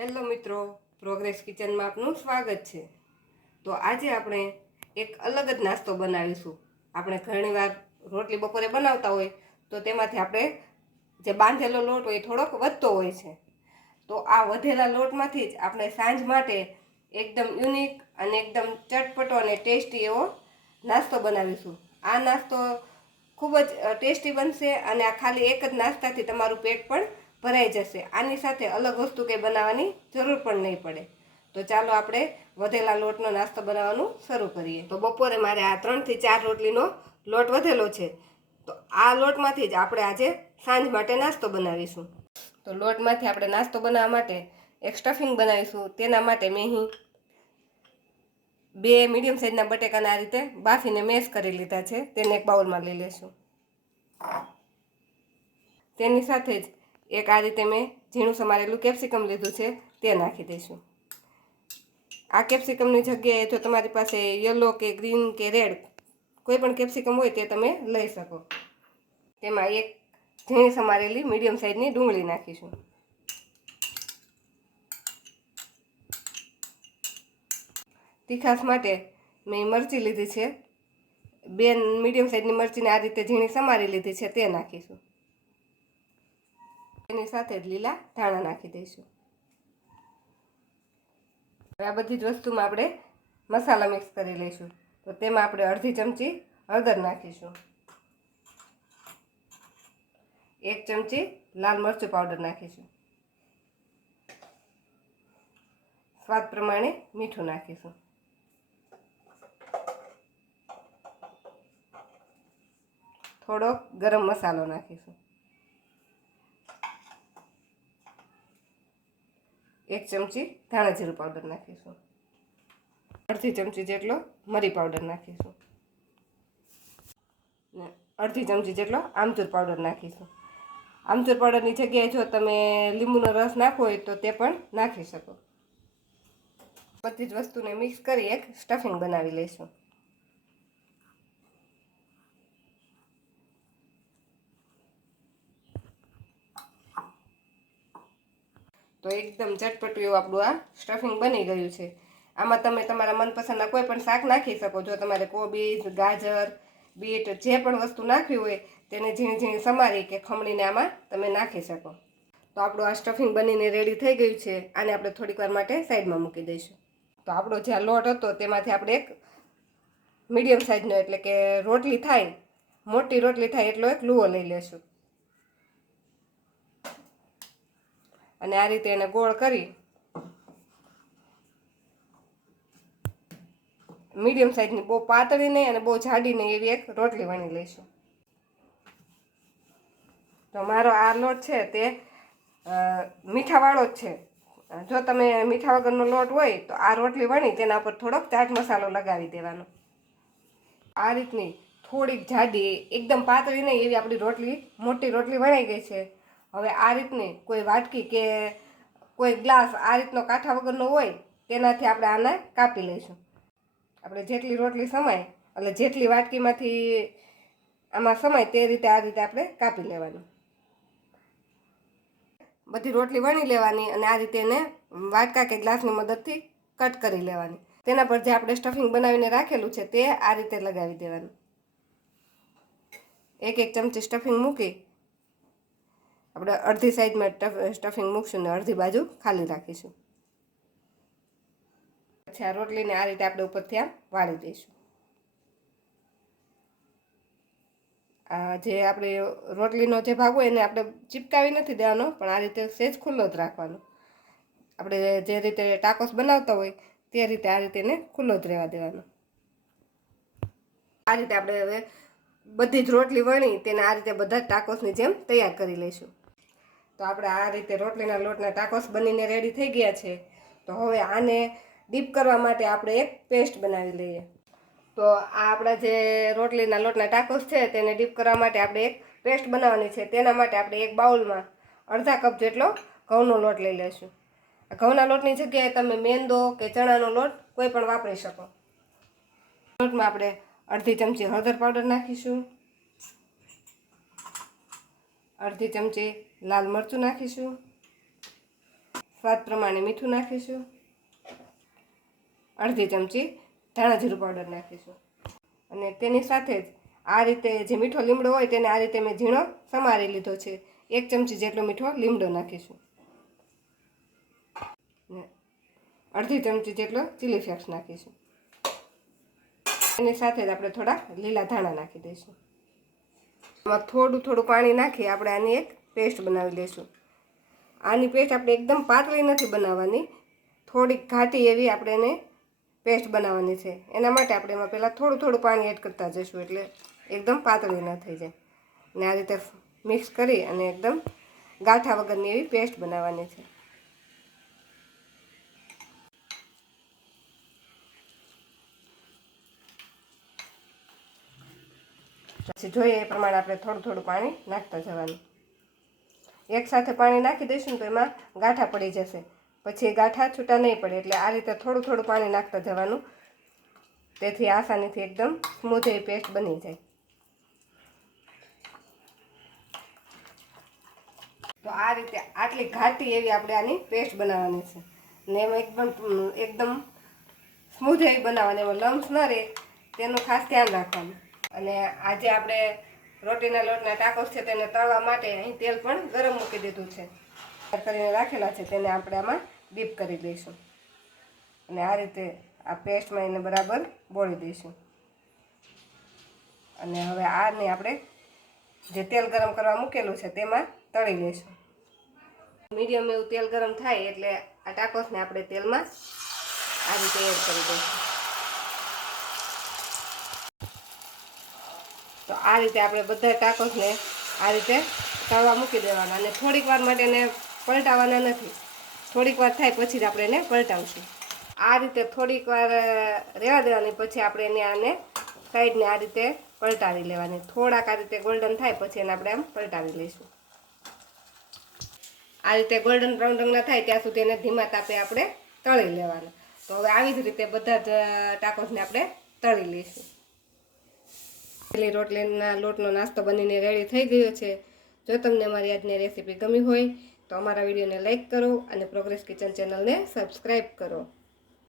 Hello મિત્રો, progress કિચનમાં આપનું સ્વાગત છે। તો આજે આપણે એક અલગ જ નાસ્તો બનાવીશું। આપણે ઘણીવાર રોટલી બપોરે બનાવતા હોય તો તેમાંથી આપણે જે બાંધેલો લોટ હોય થોડોક વધતો હોય છે। તો આ વધેલા લોટમાંથી જ આપણે સાંજ માટે એકદમ યુનિક અને એકદમ ચટપટો અને ટેસ્ટી એવો નાસ્તો બનાવીશું। આ નાસ્તો ખૂબ જ ટેસ્ટી બનશે અને આ ખાલી એક જ નાસ્તાથી તમારું પેટ પણ ભરાઈ જશે। આની સાથે અલગ વસ્તુ કંઈ બનાવવાની જરૂર પણ નહીં પડે। તો ચાલો આપણે વધેલા લોટનો નાસ્તો બનાવવાનું શરૂ કરીએ। તો બપોરે મારે આ 3 થી 4 રોટલીનો લોટ વધેલો છે, તો આ લોટમાંથી જ આપણે આજે સાંજ માટે નાસ્તો બનાવીશું। તો લોટમાંથી આપણે નાસ્તો બનાવવા માટે એક સ્ટફિંગ બનાવીશું। તેના માટે મેં અહીં 2 મીડિયમ સાઇઝના બટેકાને આ રીતે બાફીને મેશ કરી લીધા છે, તેને એક બાઉલમાં લઈ લેશું। તેની સાથે જ એક આ રીતે મેં ઝીણું સમારેલું કેપ્સિકમ લીધું છે, તે નાખી દઈશું। આ કેપ્સિકમની જગ્યાએ જો તમારી પાસે યલો કે ગ્રીન કે રેડ કોઈ પણ કેપ્સિકમ હોય તે તમે લઈ શકો। તેમાં એક ઝીણી સમારેલી મીડિયમ સાઇઝની ડુંગળી નાખીશું। તીખાસ માટે મેં મરચી લીધી છે, 2 મીડિયમ સાઇઝની મરચીને આ રીતે ઝીણી સમારી લીધી છે, તે નાખીશું। એની સાથે જ લીલા ધાણા નાખી દઈશું। હવે આ બધી જ વસ્તુમાં આપણે મસાલા મિક્સ કરી લઈશું। તો તેમાં આપણે અડધી ચમચી હળદર નાખીશું, 1 ચમચી લાલ મરચું પાવડર નાખીશું, સ્વાદ પ્રમાણે મીઠું નાખીશું, થોડોક ગરમ મસાલો નાખીશું, 1 ચમચી ધાણા જીરું પાવડર નાખીશું, અડધી ચમચી જેટલો મરી પાવડર નાખીશું, અડધી ચમચી જેટલો આમચૂર પાવડર નાખીશું। આમચૂર પાવડરની જગ્યાએ જો તમે લીંબુનો રસ નાખવો હોય તો તે પણ નાખી શકો। બધી જ વસ્તુને મિક્સ કરી એક સ્ટફિંગ બનાવી લઈશું। તો એકદમ ચટપટું એવું આપણું આ સ્ટફિંગ બની ગયું છે। આમાં તમે તમારા મનપસંદના કોઈ પણ શાક નાખી શકો। જો તમારે કોબીજ, ગાજર, બીટ જે પણ વસ્તુ નાખવી હોય તેને ઝીણી ઝીણી સમારી કે ખમણીને આમાં તમે નાખી શકો। તો આપણું આ સ્ટફિંગ બનીને રેડી થઈ ગયું છે। આને આપણે થોડીક વાર માટે સાઈડમાં મૂકી દઈશું। તો આપણો જે લોટ હતો તેમાંથી આપણે એક મીડિયમ સાઇઝનો એટલે કે રોટલી થાય, મોટી રોટલી થાય એટલો એક લુવો લઈ લેશું અને આ રીતે એને ગોળ કરી મીડિયમ સાઇઝની, બહુ પાતળી નહીં અને બહુ જાડી નહીં એવી એક રોટલી વણી લઈશું। તો મારો આ લોટ છે તે મીઠાવાળો જ છે। જો તમે મીઠા વગરનો લોટ હોય તો આ રોટલી વણી તેના પર થોડોક ચાટ મસાલો લગાવી દેવાનો। આ રીતની થોડીક જાડી, એકદમ પાતળી નહીં એવી આપણી રોટલી, મોટી રોટલી વણાઈ ગઈ છે। હવે આ રીતની કોઈ વાટકી કે કોઈ ગ્લાસ આ રીતનો કાંઠા વગરનો હોય તેનાથી આપણે આને કાપી લઈશું। આપણે જેટલી રોટલી સમાય એટલે જેટલી વાટકીમાંથી આમાં સમાય તે રીતે આ રીતે આપણે કાપી લેવાનું। બધી રોટલી વણી લેવાની અને આ રીતે એને વાટકા કે ગ્લાસની મદદથી કટ કરી લેવાની। તેના પર જે આપણે સ્ટફિંગ બનાવીને રાખેલું છે તે આ રીતે લગાવી દેવાનું। 1 ચમચી સ્ટફિંગ મૂકી આપણે અડધી સાઈડમાં સ્ટફિંગ મૂકશું ને અડધી બાજુ ખાલી રાખીશું। પછી આ રોટલીને આ રીતે આપણે ઉપરથી આમ વાળી દઈશું। આ જે આપણે રોટલીનો જે ભાગ હોય એને આપણે ચીપકાવી નથી દેવાનો, પણ આ રીતે સહેજ ખુલ્લો જ રાખવાનો। આપણે જે રીતે ટાકોસ બનાવતા હોય તે રીતે આ રીતે એને ખુલ્લો જ રહેવા દેવાનો। આ રીતે આપણે હવે બધી જ રોટલી વણી તેને આ રીતે બધા ટાકોસની જેમ તૈયાર કરી લઈશું। તો આપણે આ રીતે રોટલીના લોટના ટાકોસ બનીને રેડી થઈ ગયા છે। તો હવે આને ડીપ કરવા માટે આપણે એક પેસ્ટ બનાવી લઈએ। તો આ આપણા જે રોટલીના લોટના ટાકોસ છે તેને ડીપ કરવા માટે આપણે એક પેસ્ટ બનાવવાની છે। તેના માટે આપણે એક બાઉલમાં અડધા કપ જેટલો ઘઉંનો લોટ લઈ લઈશું। ઘઉંના લોટની જગ્યાએ તમે મેંદો કે ચણાનો લોટ કોઈ પણ વાપરી શકો। લોટમાં આપણે અડધી ચમચી હળદર પાવડર નાખીશું, અડધી ચમચી લાલ મરચું નાખીશું, સ્વાદ પ્રમાણે મીઠું નાખીશું, અડધી ચમચી ધાણા જીરું પાવડર નાખીશું અને તેની સાથે જ આ રીતે જે મીઠો લીમડો હોય તેને આ રીતે મેં ઝીણો સમારી લીધો છે. 1 ચમચી જેટલો મીઠો લીમડો નાખીશું ને અડધી ચમચી જેટલો ચીલી ફ્લેક્સ નાખીશું. એની સાથે જ આપણે થોડા લીલા ધાણા નાખી દઈશું. એમાં થોડું થોડું પાણી નાખી આપણે આની એક પેસ્ટ બનાવી લઈશું. આની પેસ્ટ આપણે એકદમ પાતળી નથી બનાવવાની, થોડીક ઘાટી એવી આપણે એને પેસ્ટ બનાવવાની છે. એના માટે આપણે એમાં પહેલાં થોડું થોડું પાણી એડ કરતા જઈશું એટલે એકદમ પાતળી ન થઈ જાય. ને આ રીતે મિક્સ કરી અને એકદમ ગાંઠા વગરની એવી પેસ્ટ બનાવવાની છે. પછી જોઈએ એ પ્રમાણે આપણે થોડું થોડું પાણી નાખતા જવાનું. એકસાથે પાણી નાખી દઈશું તો એમાં ગાંઠા પડી જશે, પછી ગાંઠા છૂટા નહીં પડે. એટલે આ રીતે થોડું થોડું પાણી નાખતા જવાનું, તેથી આસાનીથી એકદમ સ્મૂથ એવી પેસ્ટ બની જાય. તો આ રીતે આટલી ઘાટી એવી આપણે આની પેસ્ટ બનાવવાની છે ને એમાં એકદમ સ્મૂથ એવી બનાવવાની, એમાં લમ્સ ન રહે તેનું ખાસ ધ્યાન રાખવાનું. અને આજે આપણે રોટીના લોટના ટાકોસ છે તેને તળવા માટે અહીં તેલ પણ ગરમ મૂકી દીધું છે. કરીને રાખેલા છે તેને આપણે આમાં ડીપ કરી દઈશું અને આ રીતે આ પેસ્ટમાં એને બરાબર બોળી દઈશું. અને હવે આને આપણે જે તેલ ગરમ કરવા મૂકેલું છે તેમાં તળી લઈશું. મીડિયમ એવું તેલ ગરમ થાય એટલે આ ટાકોસને આપણે તેલમાં આ રીતે એડ કરી દઈશું. તો આ રીતે આપણે બધા ટાકોસને આ રીતે તળવા મૂકી દેવાના અને થોડીક વાર માટે એને પલટાવવાના નથી. થોડીક વાર થાય પછી જ આપણે એને પલટાવશું. આ રીતે થોડીક વાર રહેવા દેવાની, પછી આપણે એને આને સાઈડને આ રીતે પલટાવી લેવાની. થોડાક આ રીતે ગોલ્ડન થાય પછી એને આપણે આમ પલટાવી લઈશું. આ રીતે ગોલ્ડન બ્રાઉન રંગના થાય ત્યાં સુધી એને ધીમા તાપે આપણે તળી લેવાના. તો હવે આવી જ રીતે બધા જ ટાકોસને આપણે તળી લઈશું. પેલી રોટલીના લોટનો નાસ્તો બનીને રેડી થઈ ગયો છે. જો તમને મારી આજની રેસીપી ગમી હોય તો અમારા વિડીયોને લાઈક કરો અને પ્રોગ્રેસ કિચન ચેનલને સબસ્ક્રાઈબ કરો.